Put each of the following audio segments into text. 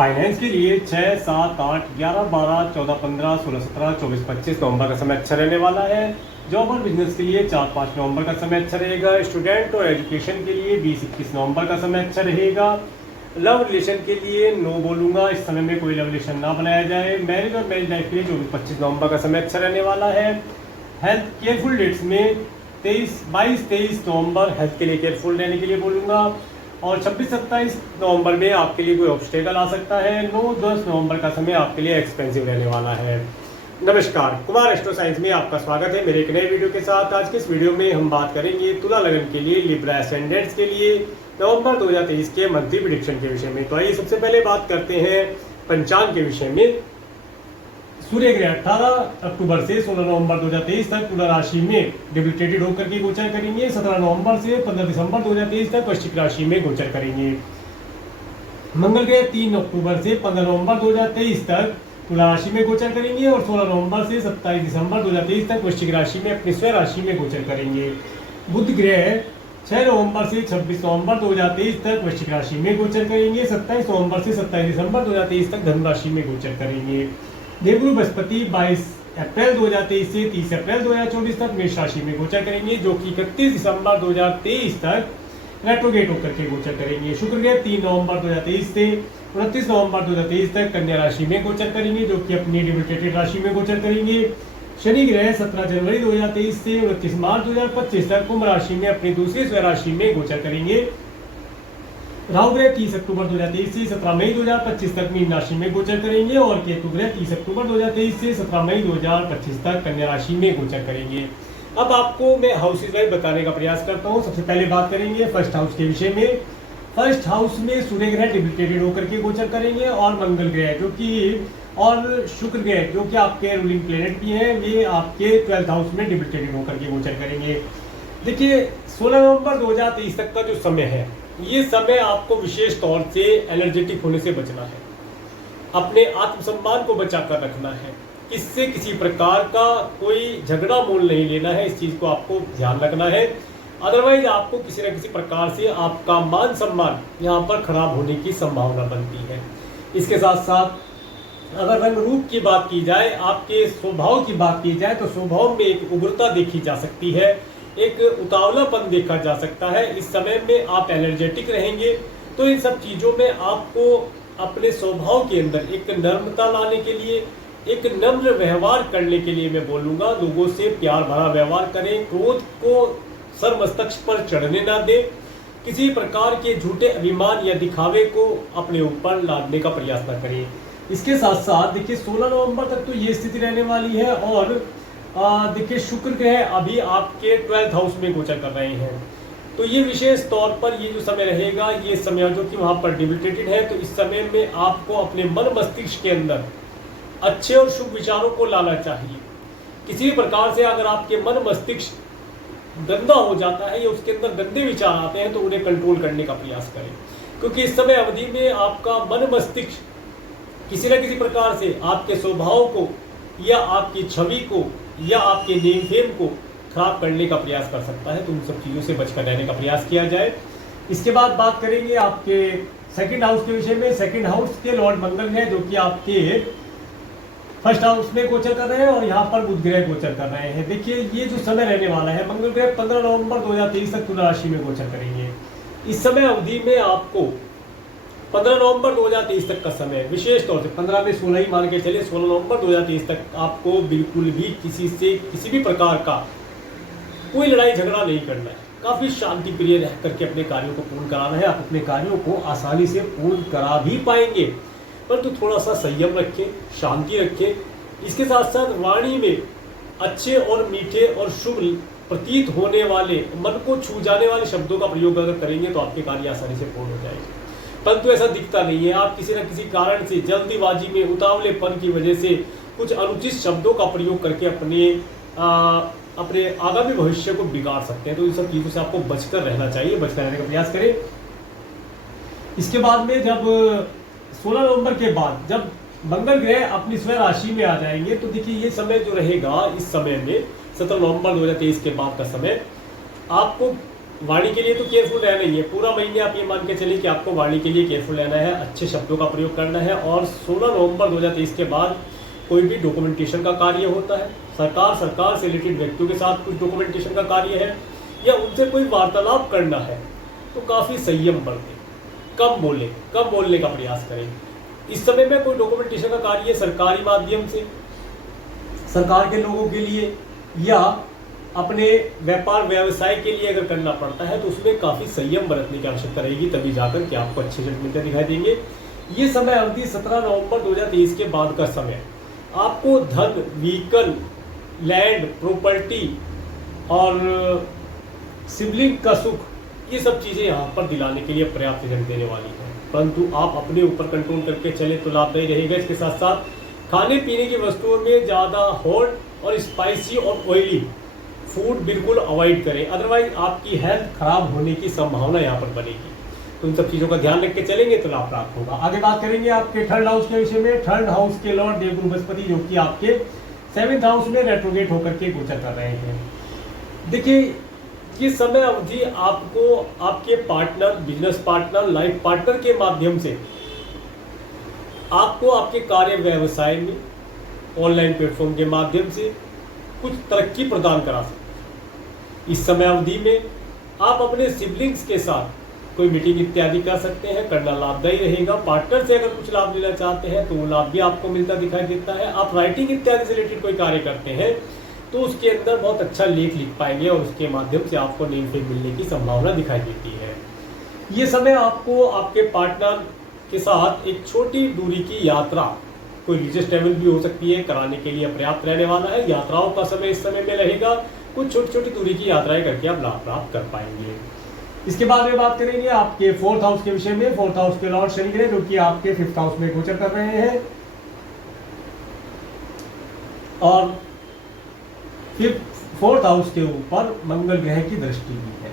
Finance के लिए 6, 7, 8, 11, 12, 14, 15, 16, 17, 24, 25 नवंबर का समय अच्छा रहने वाला है। जॉब और बिजनेस के लिए 4, 5 नवंबर का समय अच्छा रहेगा। स्टूडेंट और एजुकेशन के लिए 20, 21 नवंबर का समय अच्छा रहेगा। लव रिलेशन के लिए नो बोलूँगा, इस समय में कोई लव रिलेशन ना बनाया जाए। मैरिज और मैरिज लाइफ के लिए 24, 25 नवंबर का समय अच्छा रहने वाला है। हेल्थ केयरफुल डेट्स में 22, 23 नवंबर हेल्थ के लिए केयरफुल रहने के लिए बोलूँगा। और 26, 27 नवंबर में आपके लिए कोई ऑब्स्टेकल आ सकता है। 9, 10 नवंबर का समय आपके लिए एक्सपेंसिव रहने वाला है। नमस्कार, कुमार एस्ट्रो साइंस में आपका स्वागत है मेरे एक नए वीडियो के साथ। आज के इस वीडियो में हम बात करेंगे तुला लगन के लिए, लिब्रा एसेंडेंट्स के लिए नवंबर 2023 के मंथली प्रेडिक्शन के विषय में। तो आइए सबसे पहले बात करते हैं पंचांग के विषय में। सूर्य ग्रह 18 अक्टूबर से 16 नवंबर 2023 तक तुला राशि में डिबिटेटेड होकर के गोचर करेंगे। 17 नवंबर से 15 दिसंबर 2023 तक वृश्चिक राशि में गोचर करेंगे। मंगल ग्रह 3 अक्टूबर से 15 नवंबर 2023 तक तुला राशि में गोचर करेंगे और 16 नवंबर से 27 दिसंबर 2023 तक वृश्चिक राशि में अपनी स्वयं राशि में गोचर करेंगे। बुध ग्रह 6 नवंबर से 26 नवंबर 2023 तक वृश्चिक राशि में गोचर करेंगे। 27 नवंबर से 27 दिसंबर 2023 तक धनु राशि में गोचर करेंगे। देवगुरु बृहस्पति 22 अप्रैल 2023 से 30 अप्रैल 2024 तक मेष राशि में गोचर करेंगे, जो कि 31 दिसंबर 2023 तक रेट्रोगेट होकर के गोचर करेंगे। शुक्र ग्रह 3 नवंबर 2023 से 29 नवंबर 2023 तक कन्या राशि में गोचर करेंगे, जो कि अपनी डिबिटेटेड राशि में गोचर करेंगे। शनि ग्रह 17 जनवरी 2023 से 29 मार्च 2025 तक कुंभ राशि में अपनी दूसरी स्वयं राशि में गोचर करेंगे। राहु ग्रह 30 अक्टूबर 2023 से 17 मई 2025 तक मीन राशि में गोचर करेंगे और केतु ग्रह 30 अक्टूबर 2023 से 17 मई 2025 तक कन्या राशि में गोचर करेंगे। अब आपको मैं हाउसेज वाइज बताने का प्रयास करता हूँ। सबसे पहले बात करेंगे फर्स्ट हाउस के विषय में। फर्स्ट हाउस में सूर्य ग्रह डिबिटेटेड होकर के गोचर करेंगे और मंगल ग्रह जो कि और शुक्र ग्रह जो कि आपके रूलिंग प्लेनेट भी हैं, वे आपके 12th हाउस में डिबिटेटेड होकर के गोचर करेंगे। देखिए 16 नवंबर 2023 तक का जो समय है, ये समय आपको विशेष तौर से एनर्जेटिक होने से बचना है, अपने आत्मसम्मान को बचा कर रखना है, इससे किसी प्रकार का कोई झगड़ा मोल नहीं लेना है, इस चीज को आपको ध्यान रखना है। अदरवाइज आपको किसी न किसी प्रकार से आपका मान सम्मान यहाँ पर खराब होने की संभावना बनती है। इसके साथ साथ अगर रंग रूप की बात की जाए, आपके स्वभाव की बात की जाए, तो स्वभाव में एक उग्रता देखी जा सकती है, एक उतावलापन देखा जा सकता है। इस समय में आप एनर्जेटिक रहेंगे, तो इन सब चीज़ों में आपको अपने स्वभाव के अंदर एक नम्रता लाने के लिए, एक नम्र व्यवहार करने के लिए मैं बोलूँगा, लोगों से प्यार भरा व्यवहार करें, क्रोध को सर मस्तक पर चढ़ने ना दें, किसी प्रकार के झूठे अभिमान या दिखावे को अपने ऊपर लादने का प्रयास न करें। इसके साथ साथ देखिए 16 नवंबर तक तो ये स्थिति रहने वाली है और देखिए शुक्र ग्रह अभी आपके 12th हाउस में गोचर कर रहे हैं, तो ये विशेष तौर पर ये जो समय रहेगा, ये समय जो कि वहाँ पर डिबिटेटेड है, तो इस समय में आपको अपने मन मस्तिष्क के अंदर अच्छे और शुभ विचारों को लाना चाहिए। किसी भी प्रकार से अगर आपके मन मस्तिष्क गंदा हो जाता है या उसके अंदर गंदे विचार आते हैं, तो उन्हें कंट्रोल करने का प्रयास करें, क्योंकि इस समय अवधि में आपका मन मस्तिष्क किसी न किसी प्रकार से आपके स्वभाव को या आपकी छवि को या आपके नेम फेम को खराब करने का प्रयास कर सकता है, तो उन सब चीज़ों से बचकर रहने का प्रयास किया जाए। इसके बाद बात करेंगे आपके सेकंड हाउस के विषय में। सेकंड हाउस के लॉर्ड मंगल है, जो कि आपके फर्स्ट हाउस में गोचर कर रहे हैं और यहाँ पर बुध ग्रह गोचर कर रहे हैं। देखिए ये जो समय रहने वाला है, मंगल ग्रह 15 नवंबर 2023 तक तुला राशि में गोचर करेंगे। इस समय अवधि में आपको 15 नवंबर 2023 तक का समय, विशेष तौर से 15 में 16 ही मान के चले, 16 नवंबर 2023 तक आपको बिल्कुल भी किसी से किसी भी प्रकार का कोई लड़ाई झगड़ा नहीं करना है, काफ़ी शांति प्रिय रह करके अपने कार्यों को पूर्ण कराना है। आप अपने कार्यों को आसानी से पूर्ण करा भी पाएंगे, परंतु थोड़ा सा संयम रखें, शांति रखें। इसके साथ साथ वाणी में अच्छे और मीठे और शुभ प्रतीत होने वाले, मन को छू जाने वाले शब्दों का प्रयोग अगर करेंगे तो आपके कार्य आसानी से पूर्ण हो जाएंगे, परंतु ऐसा दिखता नहीं है। आप किसी न किसी कारण से जल्दीबाजी में, उतावलेपन की वजह से कुछ अनुचित शब्दों का प्रयोग करके अपने आगामी भविष्य को बिगाड़ सकते हैं, तो इन सब चीज़ों से आपको बचकर रहना चाहिए, बचकर रहने का प्रयास करें। इसके बाद में जब 16 नवंबर के बाद जब मंगल ग्रह अपनी स्वयं राशि में आ जाएंगे, तो देखिए ये समय जो रहेगा, इस समय में 17 नवंबर 2023 के बाद का समय आपको वाणी के लिए तो केयरफुल रहना ही है। पूरा महीने आप ये मान के चलिए कि आपको वाणी के लिए केयरफुल रहना है, अच्छे शब्दों का प्रयोग करना है। और 16 नवंबर 2023 के बाद कोई भी डॉक्यूमेंटेशन का कार्य होता है, सरकार से रिलेटेड व्यक्तियों के साथ कुछ डॉक्यूमेंटेशन का कार्य है या उनसे कोई वार्तालाप करना है, तो काफ़ी संयम बरतें, कम बोलने का प्रयास करें। इस समय में कोई डॉक्यूमेंटेशन का कार्य सरकारी माध्यम से, सरकार के लोगों के लिए या अपने व्यापार व्यवसाय के लिए अगर करना पड़ता है तो उसमें काफ़ी संयम बरतने की आवश्यकता रहेगी, तभी जाकर के आपको अच्छे रिजल्ट मिलते दिखाई देंगे। ये समय अवधि 17 नवंबर 2023 के बाद का समय आपको धन, व्हीकल, लैंड, प्रॉपर्टी और सिबलिंग का सुख, ये सब चीज़ें यहाँ पर दिलाने के लिए पर्याप्त रिजल्ट देने वाली है। परंतु आप अपने ऊपर कंट्रोल करके चले तो लाभदायी रहेगा। इसके साथ साथ खाने पीने की वस्तुओं में ज़्यादा हॉट और स्पाइसी और ऑयली फूड बिल्कुल अवॉइड करें, अदरवाइज आपकी हेल्थ खराब होने की संभावना यहाँ पर बनेगी। तो इन सब चीज़ों का ध्यान रख के चलेंगे तो लाभ प्राप्त होगा। आगे बात करेंगे आपके थर्ड हाउस के विषय में। थर्ड हाउस के लॉर्ड देवगुरु बृहस्पति जो कि आपके 7th हाउस में रेट्रोगेट होकर के गोचर कर रहे हैं। देखिए, ये समय अवधि आपको आपके partner, business partner, life partner के माध्यम से आपको आपके कार्य व्यवसाय में ऑनलाइन प्लेटफॉर्म के माध्यम से कुछ तरक्की प्रदान करा सकते हैं। इस समय अवधि में आप अपने सिबलिंग्स के साथ कोई मीटिंग इत्यादि कर सकते हैं, करना लाभदायी रहेगा। पार्टनर से अगर कुछ लाभ लेना चाहते हैं तो वो लाभ भी आपको मिलता दिखाई देता है। आप राइटिंग इत्यादि से रिलेटेड कोई कार्य करते हैं तो उसके अंदर बहुत अच्छा लेख लिख पाएंगे और उसके माध्यम से आपको नेम फेम मिलने की संभावना दिखाई देती है। ये समय आपको आपके पार्टनर के साथ एक छोटी दूरी की यात्रा, कोई रिलीजियस ट्रैवल भी हो सकती है, कराने के लिए पर्याप्त रहने वाला है। यात्राओं का समय इस समय में रहेगा, कुछ छोटी छोटी दूरी की यात्राएं करके आप लाभ प्राप्त कर पाएंगे। इसके बाद में बात करेंगे आपके 4th हाउस के विषय में। 4th हाउस के लॉर्ड शनि ग्रह जो कि आपके 5th हाउस में गोचर कर रहे हैं और 4th हाउस के ऊपर मंगल ग्रह की दृष्टि भी है।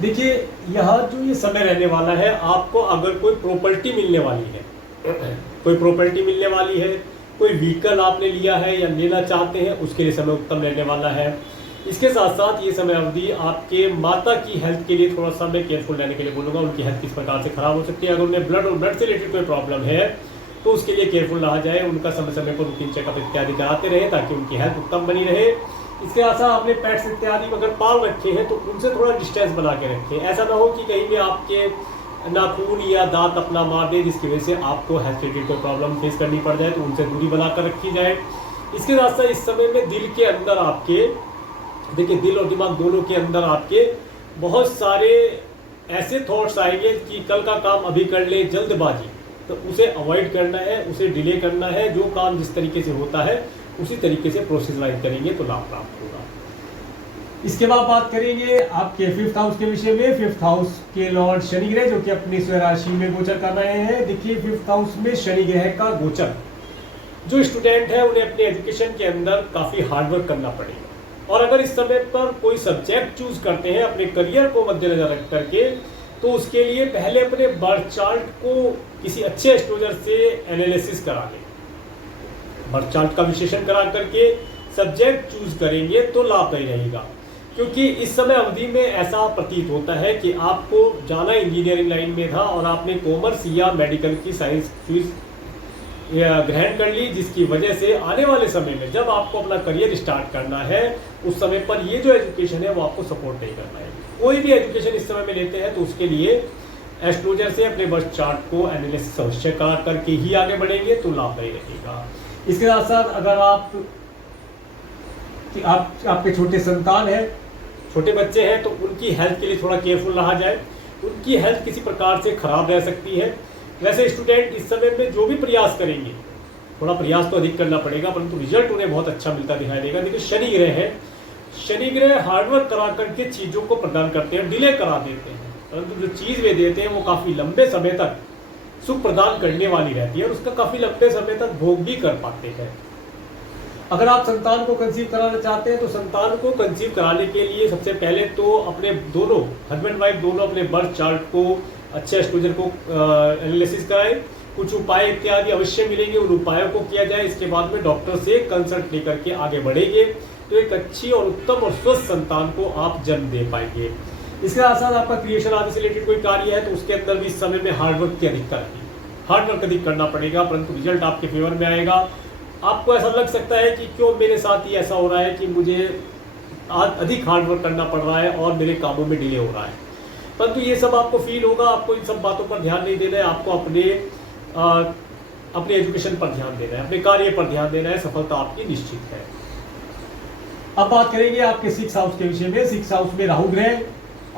देखिए, यहाँ जो ये समय रहने वाला है, आपको अगर कोई प्रॉपर्टी मिलने वाली है, कोई व्हीकल आपने लिया है या लेना चाहते हैं, उसके लिए समय उत्तम रहने वाला है। इसके साथ साथ ये समय अवधि आपके माता की हेल्थ के लिए थोड़ा सा मैं केयरफुल रहने के लिए बोलूँगा। उनकी हेल्थ किस प्रकार से खराब हो सकती है, अगर उन्हें ब्लड और ब्लड से रिलेटेड कोई प्रॉब्लम है तो उसके लिए केयरफुल रहा जाए। उनका समय समय पर रूटीन चेकअप इत्यादि कराते रहे ताकि उनकी हेल्थ उत्तम बनी रहे। इसके साथ आपने पेट्स इत्यादि अगर पाल रखे हैं तो उनसे थोड़ा डिस्टेंस बना के रखें। ऐसा ना हो कि कहीं भी आपके नाखून या दांत अपना मार दे जिसकी वजह से आपको हेल्थ रिलेटेड कोई प्रॉब्लम फेस करनी पड़ जाए, तो उनसे दूरी बनाकर रखी जाए। इसके साथ साथ इस समय में दिल के अंदर आपके, देखिए, दिल और दिमाग दोनों के अंदर आपके बहुत सारे ऐसे थॉट्स आएंगे कि कल का काम अभी कर ले, जल्दबाजी, तो उसे अवॉइड करना है, उसे डिले करना है। जो काम जिस तरीके से होता है उसी तरीके से प्रोसेस वाइज करेंगे तो लाभ प्राप्त होगा। इसके बाद बात करेंगे आपके 5th हाउस के विषय में। 5th हाउस के लॉर्ड शनि ग्रह जो कि अपनी स्वयं राशि में गोचर कर रहे हैं। देखिए, 5th हाउस में शनि ग्रह का गोचर, जो स्टूडेंट है उन्हें अपने एजुकेशन के अंदर काफ़ी हार्डवर्क करना पड़ेगा। और अगर इस समय पर कोई सब्जेक्ट चूज करते हैं अपने करियर को मद्देनजर रख करके, तो उसके लिए पहले अपने बर्थ चार्ट को किसी अच्छे एस्ट्रोलॉजर से एनालिसिस करा लें। बर्थ चार्ट का विश्लेषण करा करके सब्जेक्ट चूज करेंगे तो लाभदायी रहेगा। क्योंकि इस समय अवधि में ऐसा प्रतीत होता है कि आपको जाना इंजीनियरिंग लाइन में था और आपने कॉमर्स या मेडिकल की साइंस चूज ग्रहण कर ली, जिसकी वजह से आने वाले समय में जब आपको अपना करियर स्टार्ट करना है उस समय पर ये जो एजुकेशन है वो आपको सपोर्ट नहीं करना है। कोई भी एजुकेशन इस समय में लेते हैं तो उसके लिए एस्ट्रोलॉजर से अपने बर्थ चार्ट को एनालिसिस अवश्य करा करके ही आगे बढ़ेंगे तो लाभदायी रहेगा। इसके साथ साथ अगर आपके छोटे संतान है, छोटे बच्चे हैं, तो उनकी हेल्थ के लिए थोड़ा केयरफुल रहा जाए। उनकी हेल्थ किसी प्रकार से खराब रह सकती है। वैसे स्टूडेंट इस समय में जो भी प्रयास करेंगे, थोड़ा प्रयास तो अधिक करना पड़ेगा, परंतु रिजल्ट उन्हें बहुत अच्छा मिलता दिखाई देगा। देखिए, शनि ग्रह है, शनि ग्रह हार्डवर्क करा करके चीज़ों को प्रदान करते हैं, डिले करा देते हैं, परंतु जो चीज़ वे देते हैं वो काफ़ी लंबे समय तक सुख प्रदान करने वाली रहती है और उसका काफ़ी लंबे समय तक भोग भी कर पाते हैं। अगर आप संतान को कंसीव कराना चाहते हैं तो संतान को कंसीव कराने के लिए सबसे पहले तो अपने दोनों हस्बैंड वाइफ दोनों अपने बर्थ चार्ट को अच्छे एस्ट्रोलॉजर को एनालिसिस कराएं। कुछ उपाय इत्यादि अवश्य मिलेंगे, उन उपायों को किया जाए। इसके बाद में डॉक्टर से कंसल्ट लेकर के आगे बढ़ेंगे तो एक अच्छी और उत्तम और स्वस्थ संतान को आप जन्म दे पाएंगे। इसके साथ साथ आपका क्रिएशन आदि से रिलेटेड कोई कार्य है तो उसके अंदर भी इस समय में हार्डवर्क की अधिकता है, हार्डवर्क अधिक करना पड़ेगा, परंतु रिजल्ट आपके फेवर में आएगा। आपको ऐसा लग सकता है कि क्यों मेरे साथ ही ऐसा हो रहा है कि मुझे अधिक हार्डवर्क करना पड़ रहा है और मेरे कामों में डिले हो रहा है, परंतु ये सब आपको फील होगा। आपको इन सब बातों पर ध्यान नहीं देना है, आपको अपने एजुकेशन पर ध्यान देना है, अपने कार्य पर ध्यान देना है, सफलता आपकी निश्चित है। अब बात करेंगे आपके 6th हाउस के विषय में। 6th हाउस में राहु ग्रह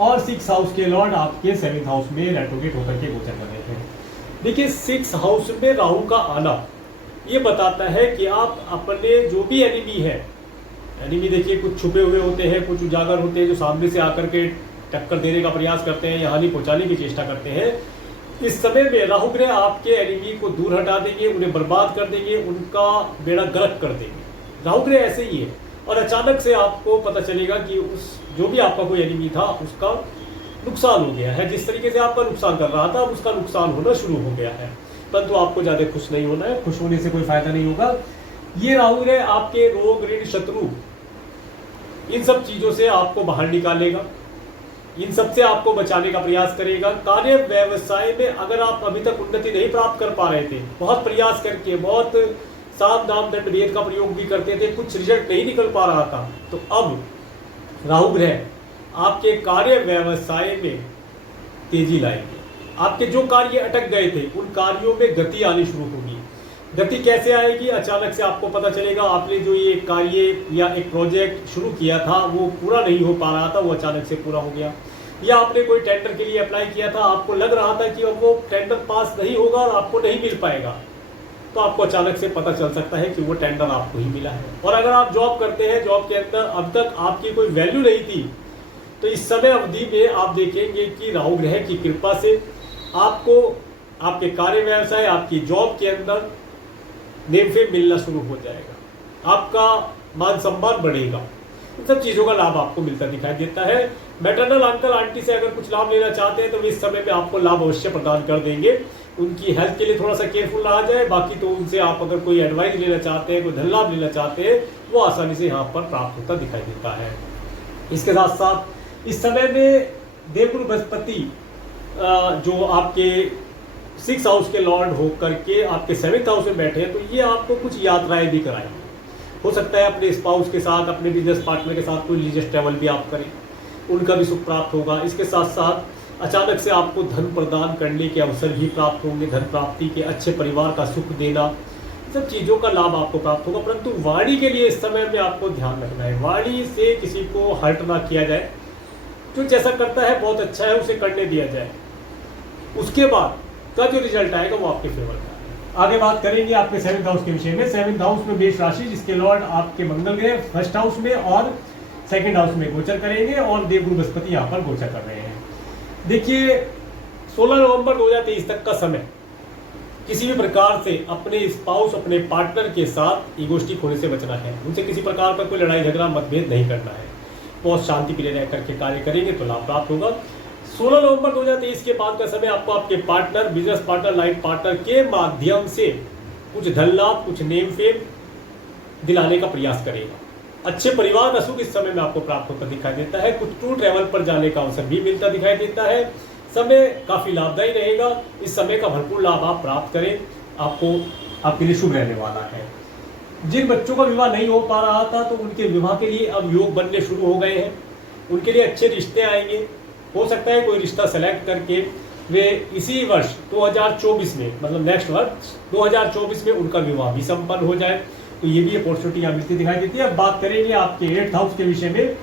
और 6th हाउस के लॉर्ड आपके 7th हाउस में रेट्रोगेट होकर के गोचर कर रहे हैं। देखिए 6th हाउस में राहु का आना ये बताता है कि आप अपने जो भी एनिमी है, एनिमी देखिए कुछ छुपे हुए होते हैं, कुछ उजागर होते हैं जो सामने से आकर के टक्कर देने का प्रयास करते हैं या हानि पहुंचाने की चेष्टा करते हैं। इस समय में राहु ग्रह आपके एनिमी को दूर हटा देंगे, उन्हें बर्बाद कर देंगे, उनका बेड़ा गर्क कर देंगे। राहु ग्रह ऐसे ही है और अचानक से आपको पता चलेगा कि उस जो भी आपका कोई एनिमी था उसका नुकसान हो गया है। जिस तरीके से आपका नुकसान कर रहा था उसका नुकसान होना शुरू हो गया है, परंतु आपको ज़्यादा खुश नहीं होना है, खुश होने से कोई फायदा नहीं होगा। ये राहु ग्रह आपके रोग ऋण शत्रु इन सब चीज़ों से आपको बाहर निकालेगा, इन सब से आपको बचाने का प्रयास करेगा। कार्य व्यवसाय में अगर आप अभी तक उन्नति नहीं प्राप्त कर पा रहे थे, बहुत प्रयास करके बहुत साम दाम दंड भेद का प्रयोग भी करते थे, कुछ रिजल्ट नहीं निकल पा रहा था, तो अब राहु ग्रह आपके कार्य व्यवसाय में तेजी लाएंगे। आपके जो कार्य अटक गए थे उन कार्यों में गति आनी शुरू होगी। गति कैसे आएगी? अचानक से आपको पता चलेगा आपने जो ये कार्य या एक प्रोजेक्ट शुरू किया था वो पूरा नहीं हो पा रहा था, वो अचानक से पूरा हो गया। या आपने कोई टेंडर के लिए अप्लाई किया था, आपको लग रहा था कि अब वो टेंडर पास नहीं होगा और आपको नहीं मिल पाएगा, तो आपको अचानक से पता चल सकता है कि वो टेंडर आपको ही मिला है। और अगर आप जॉब करते हैं, जॉब के अंदर अब तक आपकी कोई वैल्यू नहीं थी, तो इस समय अवधि में आप देखेंगे कि राहु ग्रह की कृपा से आपको आपके कार्य व्यवसाय, आपकी जॉब के अंदर नेम फेम मिलना शुरू हो जाएगा, आपका मान सम्मान बढ़ेगा। इन सब चीज़ों का लाभ आपको मिलता दिखाई देता है। मैटरनल अंकल आंटी से अगर कुछ लाभ लेना चाहते हैं तो इस समय में आपको लाभ अवश्य प्रदान कर देंगे। उनकी हेल्थ के लिए थोड़ा सा केयरफुल रहा जाए, बाकी तो उनसे आप अगर कोई एडवाइस लेना चाहते हैं, कोई धन लाभ लेना चाहते हैं, वो आसानी से यहाँ पर प्राप्त होता दिखाई देता है। इसके साथ साथ इस समय में देवगुरु बृहस्पति जो आपके 6th हाउस के लॉर्ड होकर के आपके 7th हाउस में बैठे हैं, तो ये आपको कुछ यात्राएं भी कराएंगे। हो सकता है अपने स्पाउस के साथ, अपने बिजनेस पार्टनर के साथ कोई रिलीजियस ट्रैवल भी आप करें, उनका भी सुख प्राप्त होगा। इसके साथ साथ अचानक से आपको धन प्रदान करने के अवसर भी प्राप्त होंगे, धन प्राप्ति के, अच्छे परिवार का सुख देना, सब चीज़ों का लाभ आपको प्राप्त होगा। परंतु वाणी के लिए इस समय में आपको ध्यान रखना है, वाणी से किसी को हर्ट ना किया जाए। जो जैसा करता है बहुत अच्छा है, उसे करने दिया जाए, उसके बाद का जो रिजल्ट आएगा वो आपके फेवर का है। आगे बात करेंगे आपके 7th हाउस के विषय में। 7th हाउस में मेष राशि, जिसके लॉर्ड आपके मंगल ग्रह 1st हाउस में और 2nd हाउस में गोचर करेंगे और देवगुरु बृहस्पति यहाँ पर गोचर कर रहे हैं। देखिए 16 नवंबर 2023 तक का समय किसी भी प्रकार से अपने स्पाउस, अपने पार्टनर के साथ ईगोस्टिक होने से बचना है। उनसे किसी प्रकार का कोई लड़ाई झगड़ा मतभेद नहीं करना है। बहुत शांति प्रिय रह करके कार्य करेंगे तो लाभ प्राप्त होगा। 16 नवंबर 2023 के बाद का समय आपको आपके partner, business partner, life partner के माध्यम से कुछ धन लाभ, कुछ नेम फेम दिलाने का प्रयास करेगा। अच्छे परिवार का सुख इस समय में आपको प्राप्त होता दिखाई देता है। कुछ टूर ट्रैवल पर जाने का अवसर भी मिलता दिखाई देता है। समय काफी लाभदायी रहेगा। इस समय का भरपूर लाभ आप प्राप्त करें, आपको आपके लिए शुभ रहने वाला है। जिन बच्चों का विवाह नहीं हो पा रहा था तो उनके विवाह के लिए अब योग बनने शुरू हो गए हैं। उनके लिए अच्छे रिश्ते आएंगे। हो सकता है कोई रिश्ता सेलेक्ट करके वे इसी वर्ष 2024 में, मतलब नेक्स्ट वर्ष 2024 में उनका विवाह भी संपन्न हो जाए, तो ये भी अपॉर्चुनिटी यहाँ मिलती दिखाई देती है। अब बात करेंगे आपके 8th हाउस के विषय में।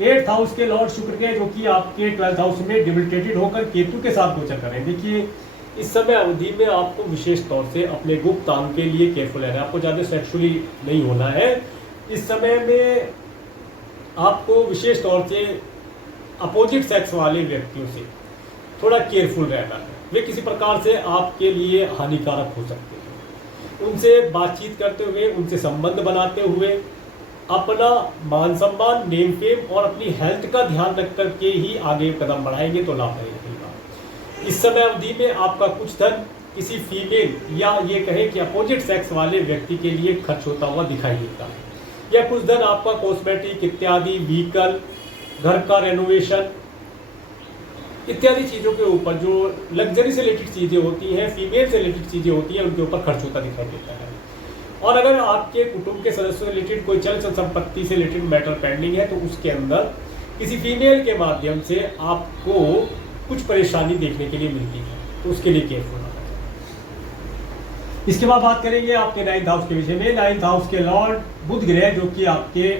8th हाउस के लॉर्ड शुक्र के, जो कि आपके 12th हाउस में डिबिलिटेटेड होकर केतु के साथ गोचर कर रहे हैं। देखिए इस समय अवधि में आपको विशेष तौर से अपने गुप्त अंग के लिए केयरफुल रहना है। आपको ज़्यादा सेक्सुअली नहीं होना है। इस समय में आपको विशेष तौर से अपोजिट सेक्स वाले व्यक्तियों से थोड़ा केयरफुल रहना है। वे किसी प्रकार से आपके लिए हानिकारक हो सकते हैं। उनसे बातचीत करते हुए, उनसे संबंध बनाते हुए अपना मान सम्मान, नेम फेम और अपनी हेल्थ का ध्यान रख करके ही आगे कदम बढ़ाएंगे तो लाभदायी रहेगा। इस समय अवधि में आपका कुछ धन किसी फीमेल या ये कहें कि अपोजिट सेक्स वाले व्यक्ति के लिए खर्च होता हुआ दिखाई देता है, या कुछ धन आपका कॉस्मेटिक इत्यादि, व्हीकल, घर का रेनोवेशन, इत्यादि चीज़ों के ऊपर जो लग्जरी से रिलेटेड चीज़ें होती हैं, फीमेल से रिलेटेड चीज़ें होती हैं, उनके ऊपर खर्च होता दिखाई देता है। और अगर आपके कुटुंब के सदस्यों से रिलेटेड कोई चल संपत्ति से रिलेटेड मैटर पेंडिंग है तो उसके अंदर किसी फीमेल के माध्यम से आपको कुछ परेशानी देखने के लिए मिलती है, तो उसके लिए केयरफुल होना चाहिए। इसके बाद बात करेंगे आपके 9th हाउस के विषय में। 9th हाउस के लॉर्ड बुध ग्रह जो कि आपके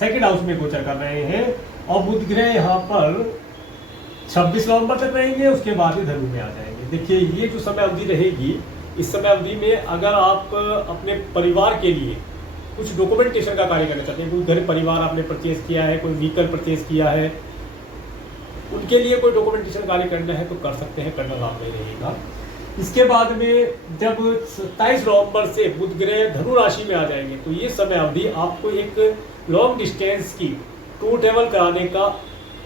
2nd हाउस में गोचर कर रहे हैं, और बुध ग्रह यहाँ पर 26 नवंबर तक रहेंगे, उसके बाद ही धनु में आ जाएंगे। देखिए ये जो समय अवधि रहेगी, इस समय अवधि में अगर आप अपने परिवार के लिए कुछ डॉक्यूमेंटेशन का कार्य करना चाहते हैं, कोई घर परिवार आपने परचेज किया है, कोई व्हीकल परचेज किया है, उनके लिए कोई डॉक्यूमेंटेशन कार्य करना है तो कर सकते हैं, करना लाभदायी रहेगा। इसके बाद में जब 27 नवंबर से बुध ग्रह धनु राशि में आ जाएंगे तो ये समय अवधि आपको एक लॉन्ग डिस्टेंस की टूर ट्रेवल कराने का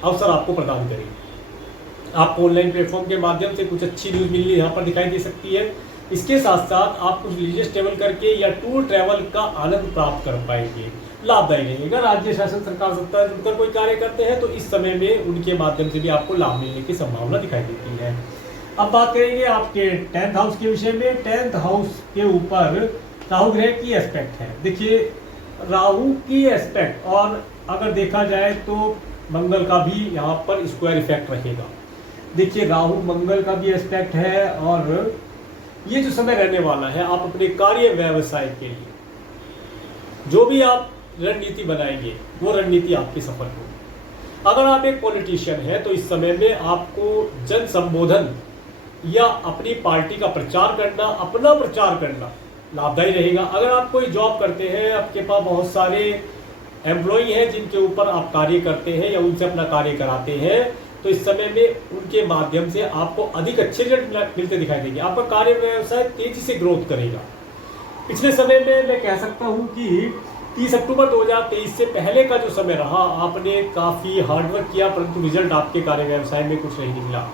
अवसर आपको प्रदान करेगी। आपको ऑनलाइन प्लेटफॉर्म के माध्यम से कुछ अच्छी न्यूज़ मिलनी यहाँ पर दिखाई दे सकती है। इसके साथ साथ आप कुछ रिलीजियस ट्रेवल करके या टूर ट्रैवल का आनंद प्राप्त कर पाएंगे, लाभदायी रहेगा। राज्य शासन सरकार सत्ता जुड़कर कोई कार्य करते हैं तो इस समय में उनके माध्यम से भी आपको लाभ मिलने की संभावना दिखाई देती है। अब बात करेंगे आपके 10th हाउस के विषय में। 10th हाउस के ऊपर राहु ग्रह की एस्पेक्ट है। देखिए राहु की एस्पेक्ट, और अगर देखा जाए तो मंगल का भी यहाँ पर स्क्वायर इफेक्ट रहेगा। देखिए राहु मंगल का भी एस्पेक्ट है, और ये जो समय रहने वाला है आप अपने कार्य व्यवसाय के लिए जो भी आप रणनीति बनाएंगे वो रणनीति आपकी सफल होगी। अगर आप एक पॉलिटिशियन हैं तो इस समय में आपको जन संबोधन या अपनी पार्टी का प्रचार करना, अपना प्रचार करना लाभदायी रहेगा। अगर आप कोई जॉब करते हैं, आपके पास बहुत सारे एम्प्लॉई हैं जिनके ऊपर आप कार्य करते हैं या उनसे अपना कार्य कराते हैं, तो इस समय में उनके माध्यम से आपको अधिक अच्छे रिजल्ट मिलते दिखाई देंगे। आपका कार्य व्यवसाय तेजी से ग्रोथ करेगा। पिछले समय में मैं कह सकता हूं कि 30 अक्टूबर 2023 से पहले का जो समय रहा, आपने काफ़ी हार्डवर्क किया, परंतु रिजल्ट आपके कार्य व्यवसाय में कुछ नहीं मिला।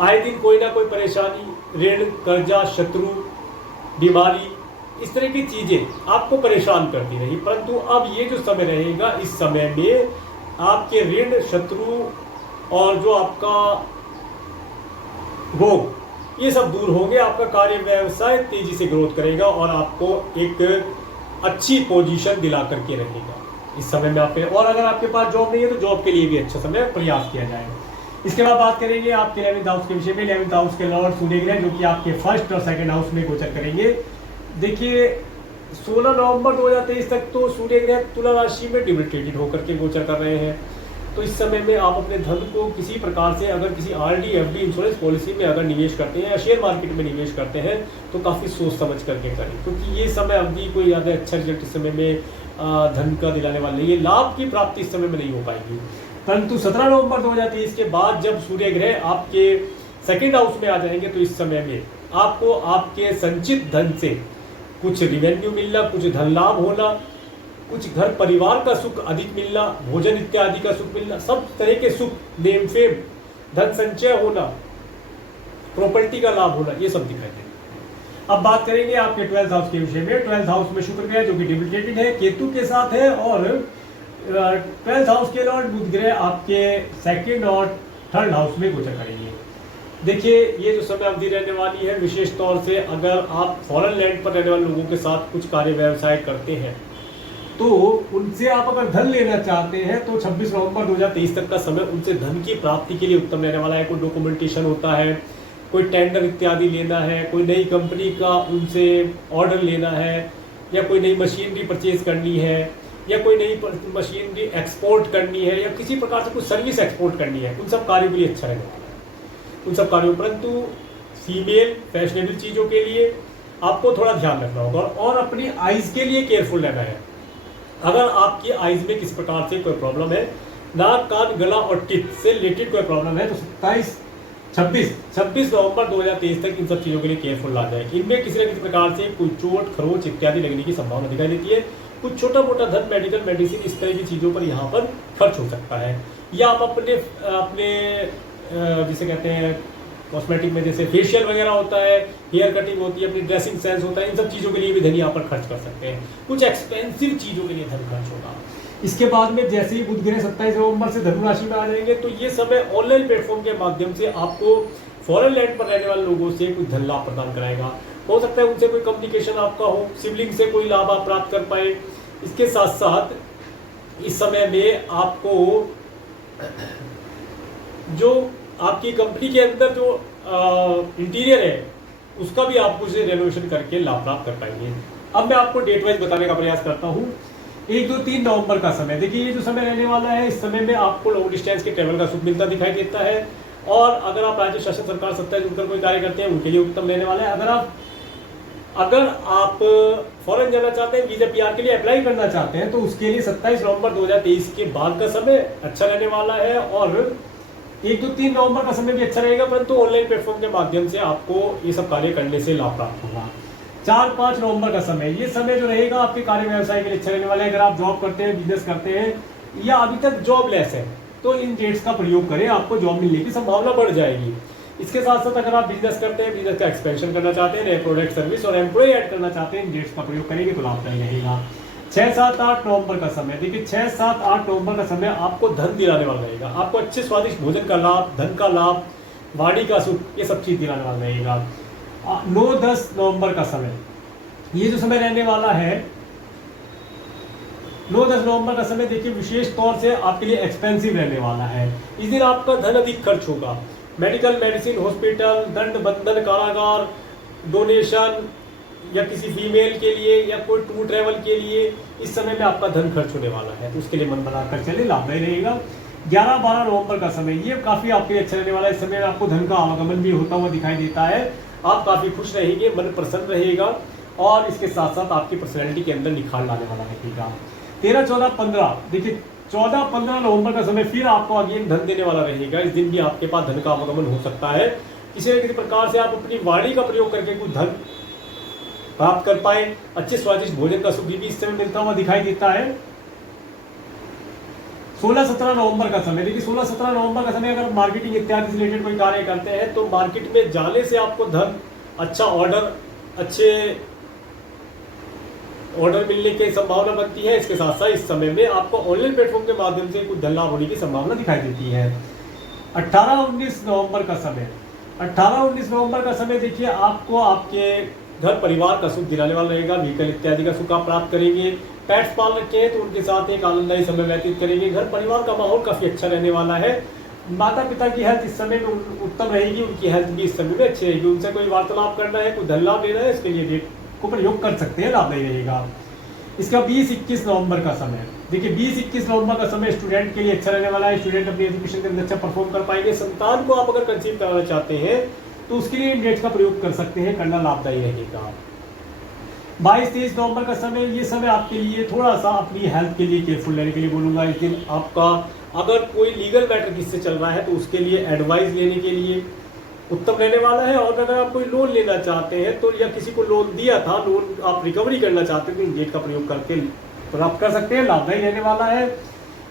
आए दिन कोई ना कोई परेशानी, ऋण, कर्जा, शत्रु, बीमारी, इस तरह की चीज़ें आपको परेशान करती रही। परंतु अब ये जो समय रहेगा, इस समय में आपके ऋण, शत्रु और जो आपका रोग, ये सब दूर होंगे। आपका कार्य व्यवसाय तेजी से ग्रोथ करेगा और आपको एक अच्छी पोजीशन दिला करके रहेगा इस समय में आप पे। और अगर आपके पास जॉब नहीं है तो जॉब के लिए भी अच्छा समय प्रयास किया जाए। इसके बाद बात करेंगे आपके 11th हाउस के विषय में। 11th हाउस के लॉर्ड सूर्य ग्रह जो कि आपके 1st और 2nd हाउस में गोचर करेंगे। देखिए 16 नवंबर 2023 तक तो सूर्य ग्रह तुला राशि में डिबिटेटेड होकर के गोचर कर रहे हैं। तो इस समय में आप अपने धन को किसी प्रकार से अगर किसी आरडी, एफडी, इंश्योरेंस पॉलिसी में अगर निवेश करते हैं या शेयर मार्केट में निवेश करते हैं तो काफ़ी सोच समझ करके करें, क्योंकि ये समय अवधि कोई ज़्यादा अच्छा रिजल्ट इस समय में धन का दिलाने वाला नहीं है। लाभ की प्राप्ति इस समय में नहीं हो पाएगी। परंतु 17 नवंबर 2023 के बाद जब सूर्य ग्रह आपके 2nd हाउस में आ जाएंगे तो इस समय में आपको आपके संचित धन से कुछ रिवेन्यू मिलना, कुछ धन लाभ होना, कुछ घर परिवार का सुख अधिक मिलना, भोजन इत्यादि का सुख मिलना, सब तरह के सुख, नेम फेम, धन संचय होना, प्रॉपर्टी का लाभ होना, ये सब दिखाई देगा। अब बात करेंगे आपके 12th हाउस के विषय में। 12th हाउस में शुक्र ग्रह जो कि डिबिटेटेड है, केतु के साथ है, और 12th हाउस के लॉर्ड बुध ग्रह आपके 2nd और 3rd हाउस में गोचर करेंगे। देखिए ये जो समय अवधि रहने वाली है, विशेष तौर से अगर आप फॉरेन लैंड पर रहने वाले लोगों के साथ कुछ कार्य व्यवसाय करते हैं तो उनसे आप अगर धन लेना चाहते हैं तो 26 नवंबर 2023 तक का समय उनसे धन की प्राप्ति के लिए उत्तम रहने वाला है। कोई डॉक्यूमेंटेशन होता है, कोई टेंडर इत्यादि लेना है, कोई नई कंपनी का उनसे ऑर्डर लेना है, या कोई नई मशीनरी परचेज करनी है, या कोई नई मशीनरी एक्सपोर्ट करनी है, या किसी प्रकार से कुछ सर्विस एक्सपोर्ट करनी है, उन सब कार्यों के लिए अच्छा रहेगा उन सब कार्यों। परंतु फीमेल फैशनेबल चीज़ों के लिए आपको थोड़ा ध्यान रखना होगा और अपनी आइज़ के लिए केयरफुल रहना है। अगर आपकी आइज़ में किस प्रकार से कोई प्रॉब्लम है, नाक, कान, गला और टिप से रिलेटेड कोई प्रॉब्लम है, तो 26 नवंबर 2023 तक इन सब चीज़ों के लिए केयरफुल आ जाए। इनमें किसी न किसी प्रकार से कोई चोट, खरोच इत्यादि लगने की संभावना दिखाई देती है। कुछ छोटा मोटा धन, मेडिकल, मेडिसिन, इस तरह की चीज़ों पर यहाँ पर खर्च हो सकता है। या आप अपने जिसे कहते हैं कॉस्मेटिक में, जैसे फेशियल वगैरह होता है, हेयर कटिंग होती है, अपनी ड्रेसिंग सेंस होता है, इन सब चीज़ों के लिए भी धन यहाँ पर खर्च कर सकते हैं। कुछ एक्सपेंसिव चीज़ों के लिए धन खर्च होगा। इसके बाद में जैसे ही बुध ग्रह 27 नवंबर से धनु राशि में आ जाएंगे तो ये समय ऑनलाइन प्लेटफॉर्म के माध्यम से आपको फॉरेन लैंड पर रहने वाले लोगों से कुछ धन लाभ प्रदान कराएगा। हो सकता है उनसे कोई कम्युनिकेशन आपका हो, सिबलिंग से कोई लाभ आप प्राप्त कर पाए। इसके साथ साथ इस समय में आपको जो आपकी कंपनी के अंदर जो इंटीरियर है उसका भी आप उसे रेनोवेशन करके लाभ प्राप्त कर पाएंगे। अब मैं आपको डेट वाइज बताने का प्रयास करता हूँ। 1, 2, 3 नवंबर का समय, देखिए ये जो समय रहने वाला है, इस समय में आपको लॉन्ग डिस्टेंस के ट्रेवल का सुख मिलता दिखाई देता है। और अगर आप राज्य शासन सरकार सत्ता जुड़कर कोई कार्य करते हैं उनके लिए उत्तम रहने वाला है। अगर आप फॉरेन जाना चाहते हैं, वीजा PR के लिए अप्लाई करना चाहते हैं तो उसके लिए 27 नवंबर 2023 के बाद का समय अच्छा रहने वाला है। और 1, 2, 3 नवंबर का समय भी अच्छा रहेगा, परंतु ऑनलाइन प्लेटफॉर्म के माध्यम से आपको ये सब कार्य करने से लाभ प्राप्त होगा। 4, 5 नवंबर का समय, ये समय जो रहेगा आपके कार्य व्यवसाय के लिए अच्छा रहने वाला है। अगर आप जॉब करते हैं, बिजनेस करते हैं या अभी तक जॉब लेस है तो इन डेट्स का प्रयोग करें, आपको जॉब मिलने की संभावना बढ़ जाएगी। इसके साथ साथ अगर आप बिजनेस करते हैं, बिजनेस का एक्सपेंशन करना चाहते हैं, नए प्रोडक्ट सर्विस और एम्प्लॉय ऐड करना चाहते हैं, इन डेट्स का प्रयोग करेंगे तो लाभदायी रहेगा। 6, 7, 8 नवंबर का समय, देखिए 6, 7, 8 नवंबर का समय आपको धन दिलाने वाला रहेगा। आपको अच्छे स्वादिष्ट भोजन का लाभ, धन का लाभ, वाणी का सुख, ये सब चीज दिलाने वाला रहेगा। 9, 10 नवंबर का समय, ये जो समय रहने वाला है 9, 10 नवंबर का समय देखिए विशेष तौर से आपके लिए एक्सपेंसिव रहने वाला है। इस दिन आपका धन अधिक खर्च होगा। मेडिकल, मेडिसिन, हॉस्पिटल, दंड, बंधन, कारागार, डोनेशन या किसी फीमेल के लिए या कोई टूर ट्रैवल के लिए इस समय में आपका धन खर्च होने वाला है, तो उसके लिए मन बनाकर चले, लाभदायी रहेगा। 11, 12 नवंबर का समय, ये काफी आपके लिए अच्छा रहने वाला है। इस समय में आपको धन का आवागमन भी होता हुआ दिखाई देता है। आप काफी खुश रहेंगे, मन प्रसन्न रहेगा और इसके साथ साथ आपकी पर्सनैलिटी के अंदर निखार लाने वाला रहेगा। 13, 14, 15, देखिए 14, 15 नवंबर का समय फिर आपको अगेन धन देने वाला रहेगा। इस दिन भी आपके पास धन का आवागमन हो सकता है। किसी न किसी प्रकार से आप अपनी वाणी का प्रयोग करके कुछ धन प्राप्त कर पाए। अच्छे स्वादिष्ट भोजन का सुख भी इस समय मिलता हुआ दिखाई देता है। 16, 17 नवंबर का समय, देखिए 16, 17 नवंबर का समय अगर मार्केटिंग इत्यादि से रिलेटेड कोई कार्य करते हैं तो मार्केट में जाने से आपको धन, अच्छा ऑर्डर, अच्छे ऑर्डर मिलने की संभावना बनती है। इसके साथ साथ इस समय में आपको ऑनलाइन प्लेटफॉर्म के माध्यम से कुछ धन लाभ होने की संभावना दिखाई देती है। 18, 19 नवंबर का समय, 18, 19 नवंबर का समय देखिए आपको आपके घर परिवार का सुख दिलाने वाला रहेगा। व्हीकल इत्यादि का सुख आप प्राप्त करेंगे। पेट्स पाल रखे हैं तो उनके साथ एक आनंददायी समय व्यतीत करेंगे। घर परिवार का माहौल काफी अच्छा रहने वाला है। माता पिता की हेल्थ इस समय में उत्तम रहेगी, उनकी हेल्थ भी इस समय में अच्छी रहेगी। उनसे कोई वार्तालाप करना है, कोई धन लाभ लेना है, इसके लिए डेट को प्रयोग कर सकते हैं, लाभदायी रहेगा। इसका 20, 21 नवंबर का समय, देखिए 20, 21 नवंबर का समय स्टूडेंट के लिए अच्छा रहने वाला है। स्टूडेंट अपनी एजुकेशन के अंदर अच्छा परफॉर्म कर पाएंगे। संतान को आप अगर कंसीव कराना चाहते हैं तो उसके लिए इन डेट्स का प्रयोग कर सकते हैं, करना लाभदायी रहेगा। 22, 23 नवंबर का समय, ये समय आपके लिए थोड़ा सा अपनी हेल्थ के लिए केयरफुल रहने के लिए बोलूंगा। इस दिन आपका अगर कोई लीगल मैटर किससे चल रहा है तो उसके लिए एडवाइस लेने के लिए उत्तम रहने वाला है। और अगर आप कोई लोन लेना चाहते हैं तो या किसी को लोन दिया था, लोन आप रिकवरी करना चाहते हैं तो इन डेट का प्रयोग करके प्राप्त कर सकते हैं, लाभदायी रहने वाला है।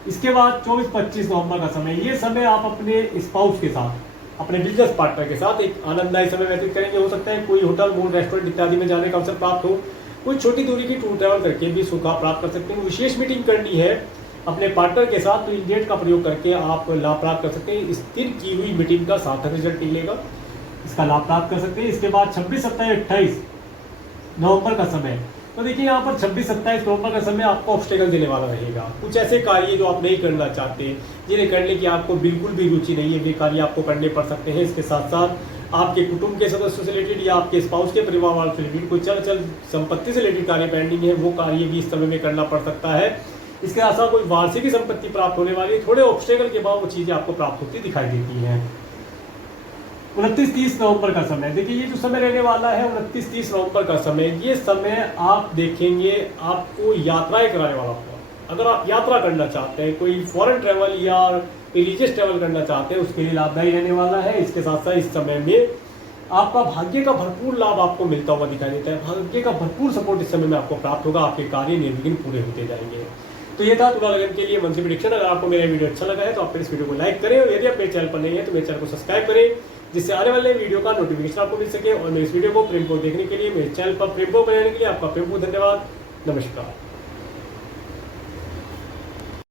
इसके बाद 24, 25 नवंबर का समय, ये समय आप अपने स्पाउस के साथ, अपने बिजनेस पार्टनर के साथ एक आनंददायी समय व्यतीत करेंगे। हो सकता है कोई होटल, मॉल, रेस्टोरेंट इत्यादि में जाने का अवसर प्राप्त हो। कोई छोटी दूरी की टूर ट्रैवल करके भी सुख आप प्राप्त कर सकते हैं। विशेष मीटिंग करनी है अपने पार्टनर के साथ तो इन डेट का प्रयोग करके आप लाभ प्राप्त कर सकते हैं। स्थिर की हुई मीटिंग का सार्थक रिजल्ट मिलेगा, इसका लाभ प्राप्त कर सकते हैं। इसके बाद 26, 27, 28 नवंबर का समय, तो देखिए यहाँ पर 26, 27 नवंबर का समय आपको ऑब्स्टेकल देने वाला रहेगा। कुछ ऐसे कार्य जो आप नहीं करना चाहते, जिन्हें करने की आपको बिल्कुल भी रुचि नहीं है, वे कार्य आपको करने पड़ सकते हैं। इसके साथ साथ आपके कुटुंब के सदस्यों से रिलेटेड या आपके स्पाउस के परिवार वालों से रिलेटेड कोई चल संपत्ति से रिलेटेड कार्य पेंडिंग है, वो कार्य भी इस समय में करना पड़ सकता है। इसके साथ साथ कोई वार्षिक संपत्ति प्राप्त होने वाली, थोड़े ऑब्स्टेकल के बाद वो चीजें आपको प्राप्त होती दिखाई देती हैं। 29, 30 नवंबर का समय, देखिए ये जो समय रहने वाला है 29, 30 नवंबर का समय, ये समय आप देखेंगे आपको यात्राएं कराने वाला होगा। अगर आप यात्रा करना चाहते हैं, कोई फॉरेन ट्रैवल या रिलीजियस ट्रैवल करना चाहते हैं, उसके लिए लाभदायी रहने वाला है। इसके साथ साथ इस समय में आपका भाग्य का भरपूर लाभ आपको मिलता हुआ दिखाई देता है। भाग्य का भरपूर सपोर्ट इस समय में आपको प्राप्त होगा, आपके कार्य निर्विघ्न पूरे होते जाएंगे। तो ये था तुला लगन के लिए मंथली प्रेडिक्शन। अगर आपको मेरा वीडियो अच्छा लगा है तो आप इस वीडियो को लाइक करें और यदि आप मेरे चैनल पर नहीं है तो मेरे चैनल को सब्सक्राइब करें, जिससे आने वाले वीडियो का नोटिफिकेशन आपको मिल सके। और मेरे इस वीडियो को प्रेम को देखने के लिए, मेरे चैनल पर प्रेम को बनाने के लिए आपका प्रेम को धन्यवाद। नमस्कार।